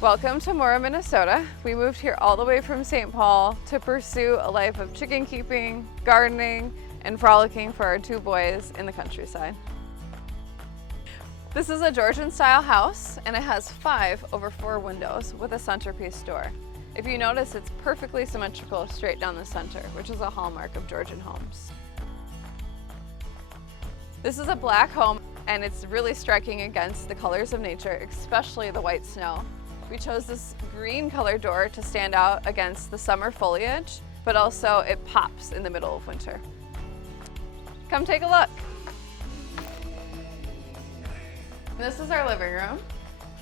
Welcome to Mora, Minnesota. We moved here all the way from St. Paul to pursue a life of chicken keeping, gardening, and frolicking for our two boys in the countryside. This is a Georgian-style house, and it has 5/4 windows with a centerpiece door. If you notice, it's perfectly symmetrical straight down the center, which is a hallmark of Georgian homes. This is a black home, and it's really striking against the colors of nature, especially the white snow. We chose this green color door to stand out against the summer foliage, but also it pops in the middle of winter. Come take a look. This is our living room.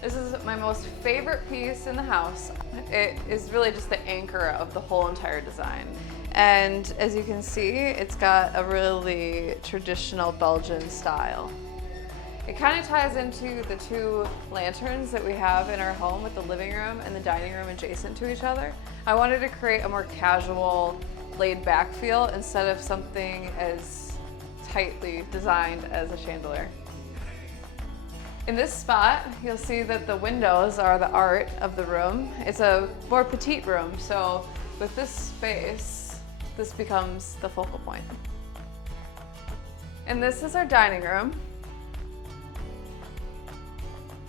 This is my most favorite piece in the house. It is really just the anchor of the whole entire design. And as you can see, it's got a really traditional Belgian style. It kind of ties into the two lanterns that we have in our home with the living room and the dining room adjacent to each other. I wanted to create a more casual, laid-back feel instead of something as tightly designed as a chandelier. In this spot, you'll see that the windows are the art of the room. It's a more petite room, so with this space, this becomes the focal point. And this is our dining room.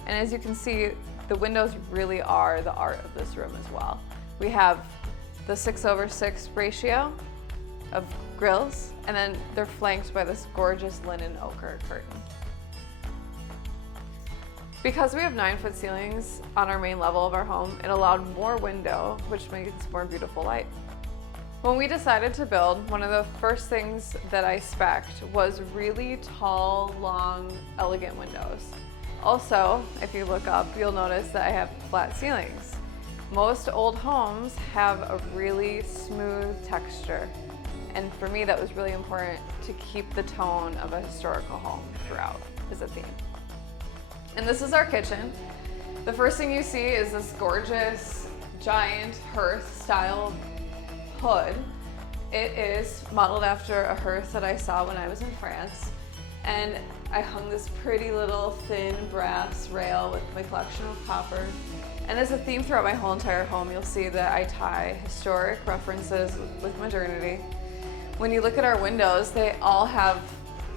And as you can see, the windows really are the art of this room as well. We have the 6/6 ratio of grills, and then they're flanked by this gorgeous linen ochre curtain. Because we have 9-foot ceilings on our main level of our home, it allowed more window, which means more beautiful light. When we decided to build, one of the first things that I spec'd was really tall, long, elegant windows. Also, if you look up, you'll notice that I have flat ceilings. Most old homes have a really smooth texture, and for me that was really important to keep the tone of a historical home throughout as a theme. And this is our kitchen. The first thing you see is this gorgeous, giant hearth-style hood. It is modeled after a hearth that I saw when I was in France. And I hung this pretty little thin brass rail with my collection of copper. And as a theme throughout my whole entire home, you'll see that I tie historic references with modernity. When you look at our windows, they all have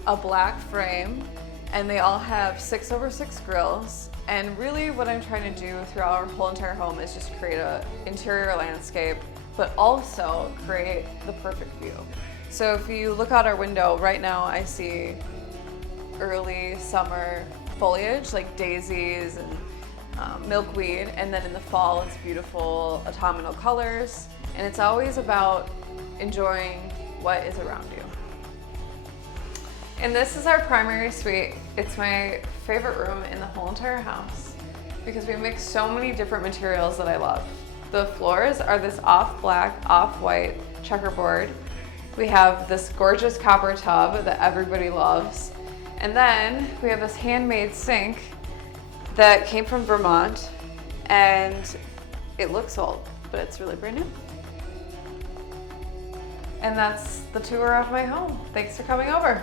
a black frame, and they all have 6/6 grills. And really what I'm trying to do throughout our whole entire home is just create an interior landscape, but also create the perfect view. So if you look out our window right now, I see early summer foliage like daisies and milkweed, and then in the fall it's beautiful autumnal colors, and it's always about enjoying what is around you. And this is our primary suite. It's my favorite room in the whole entire house because we mix so many different materials that I love. The floors are this off-black, off-white checkerboard. We have this gorgeous copper tub that everybody loves. And then we have this handmade sink that came from Vermont, and it looks old, but it's really brand new. And that's the tour of my home. Thanks for coming over.